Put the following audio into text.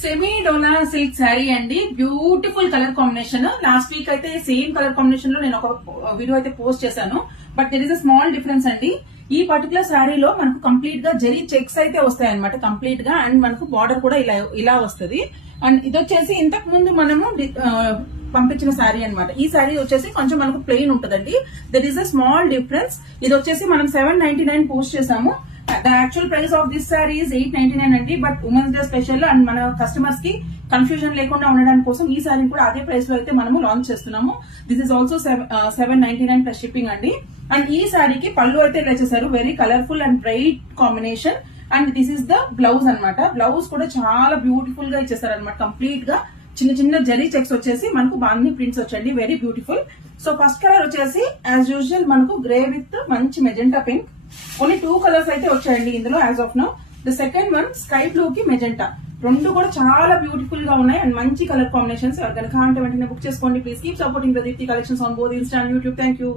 Semi డోలా silk sari అండి. Beautiful colour combination. Last week అయితే same colour combination లో నేను ఒక వీడియో అయితే పోస్ట్ చేశాను. But there is a small difference అండి. ఈ పర్టికులర్ శారీలో మనకు కంప్లీట్ గా జరీ చెక్స్ అయితే వస్తాయి అనమాట కంప్లీట్ గా. అండ్ మనకు బార్డర్ కూడా ఇలా వస్తుంది. అండ్ ఇది వచ్చేసి ఇంతకు ముందు మనము పంపించిన శారీ అనమాట. ఈ శారీ వచ్చేసి కొంచెం మనకు ప్లెయిన్ ఉంటుందండి. There is a small difference. ఇది వచ్చేసి మనం 799 పోస్ట్ చేసాము. The actual price of this sari is 899 అండి. But women's day special and మన కస్టమర్స్ కి కన్ఫ్యూజన్ లేకుండా ఉండడానికి కోసం ఈ శారీ కూడా అదే ప్రైస్ లో అయితే మనము లాంచ్ చేస్తున్నాము. This is also 799 plus shipping అండి. అండ్ ఈ శారీకి పళ్ళు అయితే ఇలా చేశారు. Very colourful and bright combination. And this is the blouse అనమాట. బ్లౌజ్ కూడా చాలా బ్యూటిఫుల్ గా ఇచ్చేసారు అనమాట. కంప్లీట్ గా చిన్న చిన్న జరీ చెక్స్ వచ్చేసి మనకు బాగుంది ప్రింట్స్ వచ్చండి. Very beautiful. So first colour వచ్చేసి యాజ్ యూజువల్ మనకు గ్రే విత్ మంచి మెజెంటా పింక్. ఓన్లీ 2 కలర్స్ అయితే వచ్చాయండి ఇందులో as of now. The second one sky blue కి మెజెంటా. రెండు కూడా చాలా బ్యూటిఫుల్ గా ఉన్నాయి అండ్ మంచి కలర్ కాంబినేషన్స్. ఎవరికైనా కావాలంటే వెంటనే బుక్ చేసుకోండి. Please keep supporting Pradeepti collections on both Insta and YouTube. Thank you.